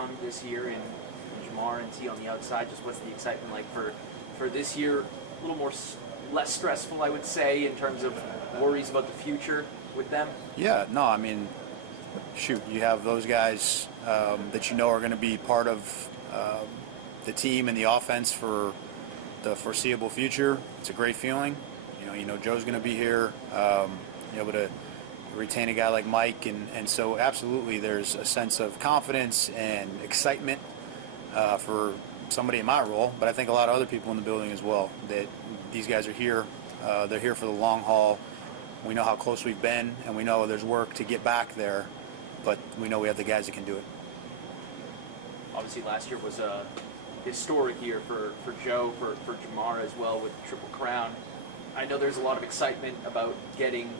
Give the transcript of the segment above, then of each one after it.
Crown this year and Jamar and T on the outside. Just what's the excitement like for this year? A little more less stressful, I would say, in terms of worries about the future with them. Yeah, no, I mean, shoot, you have those guys that you know are going to be part of the team and the offense for the foreseeable future. It's a great feeling. You know Joe's going to be here. Able to retain a guy like Mike, and so absolutely there's a sense of confidence and excitement for somebody in my role, but I think a lot of other people in the building as well, that these guys are here. They're here for the long haul. We know how close we've been, and we know there's work to get back there, but we know we have the guys that can do it. Obviously last year was a historic year for Joe, for Jamar as well, with Triple Crown. I know there's a lot of excitement about getting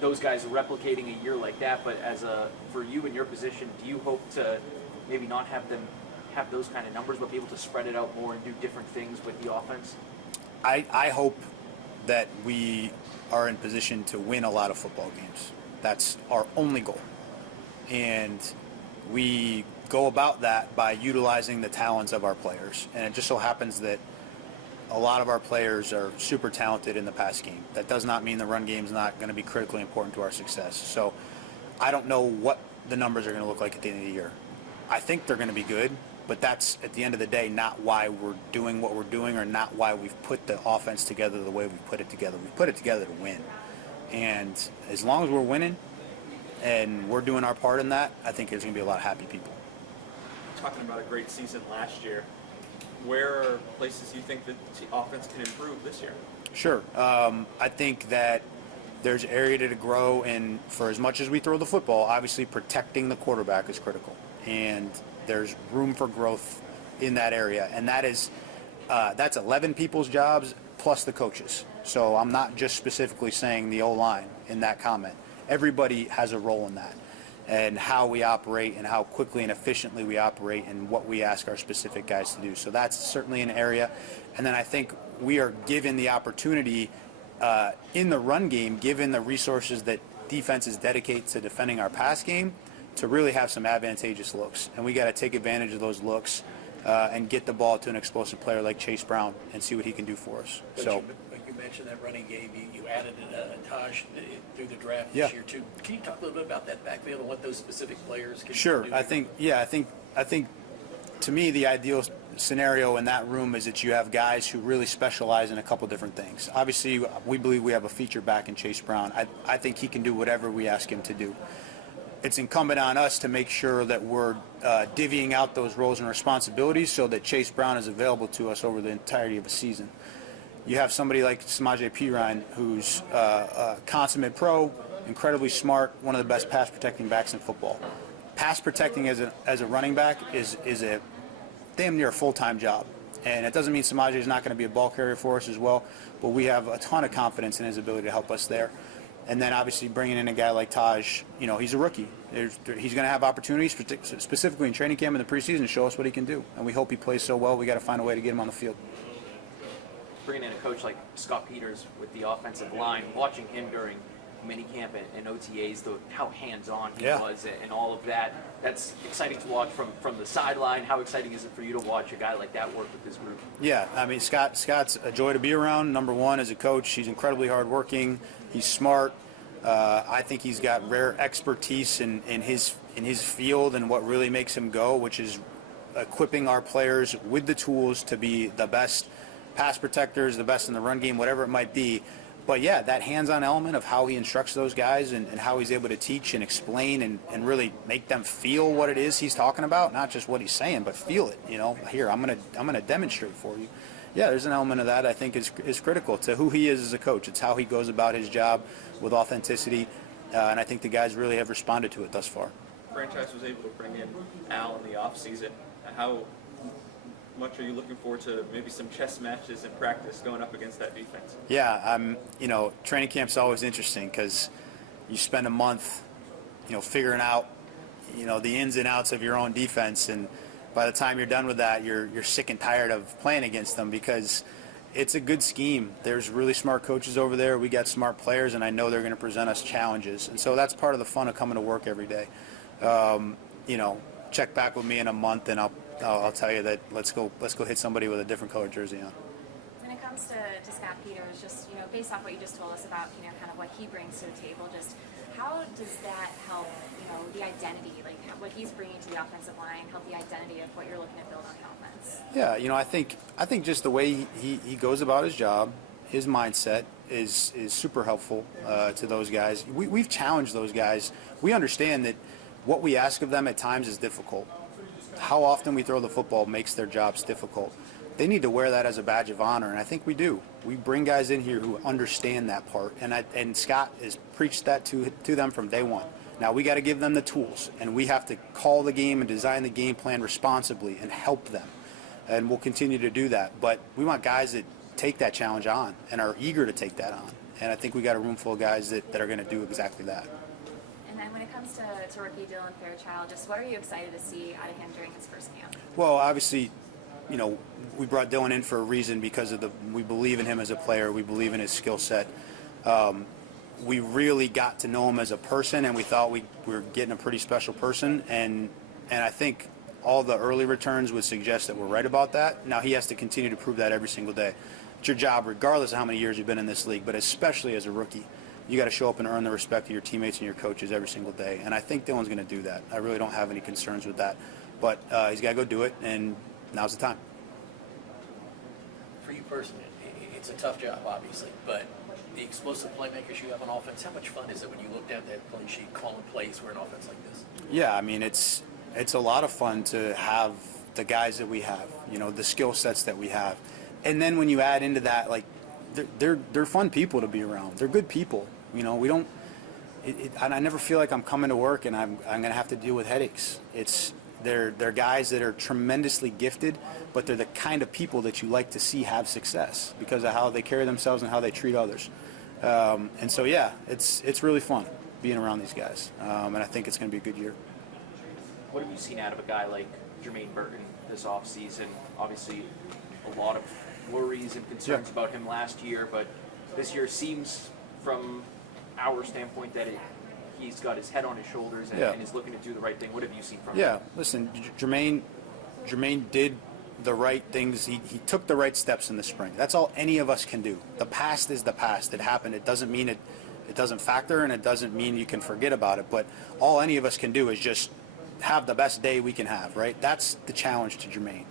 those guys replicating a year like that, but for you in your position, do you hope to maybe not have them have those kind of numbers, but be able to spread it out more and do different things with the offense? I hope that we are in position to win a lot of football games. That's our only goal. And we go about that by utilizing the talents of our players. And it just so happens that a lot of our players are super talented in the pass game. That does not mean the run game is not going to be critically important to our success. So I don't know what the numbers are going to look like at the end of the year. I think they're going to be good, but that's, at the end of the day, not why we're doing what we're doing, or not why we've put the offense together the way we've put it together. We put it together to win. And as long as we're winning and we're doing our part in that, I think there's going to be a lot of happy people. Talking about a great season last year, where are places you think that the offense can improve this year? Sure. I think that there's area to grow, and for as much as we throw the football, obviously protecting the quarterback is critical. And there's room for growth in that area. And that's 11 people's jobs plus the coaches. So I'm not just specifically saying the O-line in that comment. Everybody has a role in that, and how we operate and how quickly and efficiently we operate and what we ask our specific guys to do. So that's certainly an area. And then I think we are given the opportunity in the run game, given the resources that defenses dedicate to defending our pass game, to really have some advantageous looks. And we got to take advantage of those looks and get the ball to an explosive player like Chase Brown and see what he can do for us. But so you mentioned that running game. You added a Taj through the draft Yeah. this year too. Can you talk a little bit about that backfield and what those specific players can Sure. do? I think to me the ideal scenario in that room is that you have guys who really specialize in a couple different things. Obviously, we believe we have a feature back in Chase Brown. I think he can do whatever we ask him to do. It's incumbent on us to make sure that we're divvying out those roles and responsibilities so that Chase Brown is available to us over the entirety of a season. You have somebody like Samaje Perine, who's a consummate pro, incredibly smart, one of the best pass protecting backs in football. Pass protecting as a running back is a damn near a full-time job. And it doesn't mean Samaje is not going to be a ball carrier for us as well, but we have a ton of confidence in his ability to help us there. And then obviously bringing in a guy like Taj, he's a rookie. He's going to have opportunities, specifically in training camp in the preseason, to show us what he can do. And we hope he plays so well, we got to find a way to get him on the field. Bringing in a coach like Scott Peters with the offensive line, watching him during minicamp and OTAs, how hands-on he was and all of that, that's exciting to watch from the sideline. How exciting is it for you to watch a guy like that work with this group? Yeah, I mean, Scott's a joy to be around. Number one, as a coach, he's incredibly hardworking. He's smart. I think he's got rare expertise in his field and what really makes him go, which is equipping our players with the tools to be the best pass protectors, the best in the run game, whatever it might be. But yeah, that hands-on element of how he instructs those guys and how he's able to teach and explain and really make them feel what it is he's talking about, not just what he's saying, but feel it. Here, I'm gonna demonstrate for you. Yeah, there's an element of that I think is critical to who he is as a coach. It's how he goes about his job with authenticity, and I think the guys really have responded to it thus far. Franchise was able to bring in Al in the offseason. How much are you looking forward to maybe some chess matches in practice going up against that defense? Yeah, training camp's always interesting because you spend a month, figuring out, the ins and outs of your own defense, and by the time you're done with that, you're sick and tired of playing against them because it's a good scheme. There's really smart coaches over there. We got smart players, and I know they're going to present us challenges, and so that's part of the fun of coming to work every day. check back with me in a month, and I'll tell you that let's go hit somebody with a different colored jersey on. When it comes to Scott Peters, just, based off what you just told us about, kind of what he brings to the table, just how does that help, the identity, like what he's bringing to the offensive line, help the identity of what you're looking to build on the offense? Yeah, I think just the way he goes about his job, his mindset is super helpful to those guys. We've challenged those guys. We understand that what we ask of them at times is difficult. How often we throw the football makes their jobs difficult. They need to wear that as a badge of honor, and I think we do. We bring guys in here who understand that part, and Scott has preached that to them from day one. Now we got to give them the tools, and we have to call the game and design the game plan responsibly and help them, and we'll continue to do that. But we want guys that take that challenge on and are eager to take that on, and I think we got a room full of guys that are going to do exactly that. And then when it comes to rookie Dylan Fairchild, just what are you excited to see out of him during his first camp? Well, obviously, we brought Dylan in for a reason because we believe in him as a player. We believe in his skill set. We really got to know him as a person, and we thought we were getting a pretty special person. And I think all the early returns would suggest that we're right about that. Now he has to continue to prove that every single day. It's your job, regardless of how many years you've been in this league, but especially as a rookie. You got to show up and earn the respect of your teammates and your coaches every single day. And I think Dylan's going to do that. I really don't have any concerns with that. But he's got to go do it, and now's the time. For you personally, it's a tough job, obviously, but the explosive playmakers you have on offense, how much fun is it when you look down that play sheet calling plays for an offense like this? Yeah, I mean, it's a lot of fun to have the guys that we have, the skill sets that we have. And then when you add into that, like, they're fun people to be around. They're good people. We don't. I never feel like I'm coming to work and I'm going to have to deal with headaches. They're guys that are tremendously gifted, but they're the kind of people that you like to see have success because of how they carry themselves and how they treat others. And so, yeah, it's really fun being around these guys, and I think it's going to be a good year. What have you seen out of a guy like Jermaine Burton this offseason? Obviously, a lot of worries and concerns about him last year, but this year seems, from our standpoint, that he's got his head on his shoulders and is looking to do the right thing. What have you seen from him? Yeah, listen, Jermaine did the right things. He took the right steps in the spring. That's all any of us can do. The past is the past. It happened. It doesn't mean it doesn't factor, and it doesn't mean you can forget about it. But all any of us can do is just have the best day we can have, right? That's the challenge to Jermaine.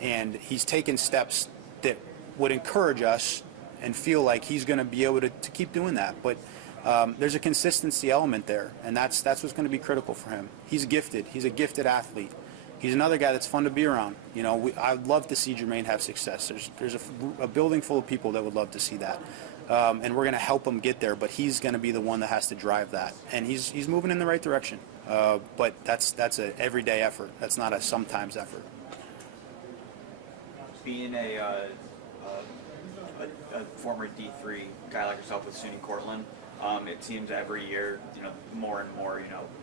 And he's taken steps that would encourage us and feel like he's going to be able to keep doing that. But there's a consistency element there, and that's what's going to be critical for him. He's gifted. He's a gifted athlete. He's another guy that's fun to be around. I'd love to see Jermaine have success. There's a building full of people that would love to see that, and we're going to help him get there. But he's going to be the one that has to drive that, and he's moving in the right direction. But that's an everyday effort. That's not a sometimes effort. Being a former D3 guy like yourself with SUNY Cortland, it seems every year, more and more,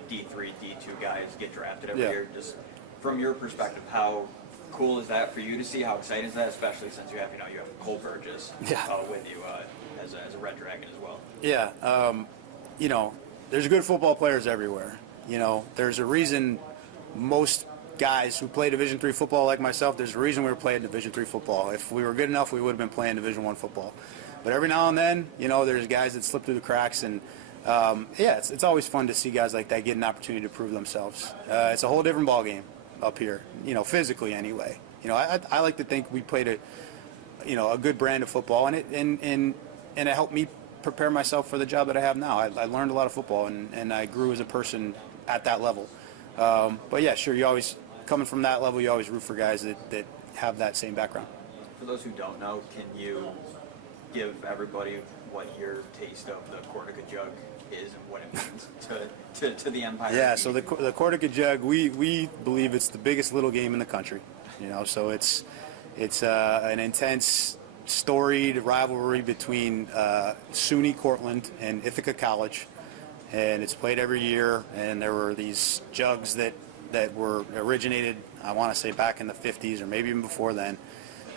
D3, D2 guys get drafted every year. Just from your perspective, how cool is that for you to see? How exciting is that, especially since you have Cole Burgess with you as a Red Dragon as well? Yeah, there's good football players everywhere. There's a reason most guys who play Division III football like myself, there's a reason we were playing Division III football. If we were good enough, we would have been playing Division I football. But every now and then, there's guys that slip through the cracks, and it's always fun to see guys like that get an opportunity to prove themselves. It's a whole different ballgame up here, physically anyway. I like to think we played a good brand of football, and it helped me prepare myself for the job that I have now. I learned a lot of football, and I grew as a person at that level. But yeah, sure, you always, coming from that level, you always root for guys that have that same background. For those who don't know, can you give everybody what your taste of the Cortica Jug is and what it means to the Empire? Yeah, so the Cortica Jug, we believe it's the biggest little game in the country. So it's an intense, storied rivalry between SUNY Cortland and Ithaca College, and it's played every year. And there were these jugs that were originated, I want to say, back in the 50s or maybe even before then,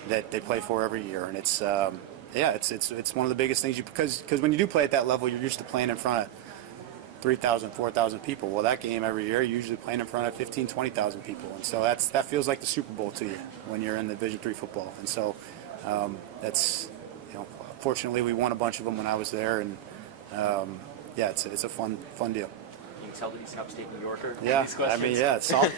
that they play for every year. And it's one of the biggest things because when you do play at that level, you're used to playing in front of 3,000, 4,000 people. Well, that game every year, you're usually playing in front of 15, 20,000 people. And so that feels like the Super Bowl to you when you're in Division III football. And so that's, fortunately we won a bunch of them when I was there. And yeah, it's a fun deal. You can tell that he's an upstate New Yorker. Yeah, These questions. it's soft.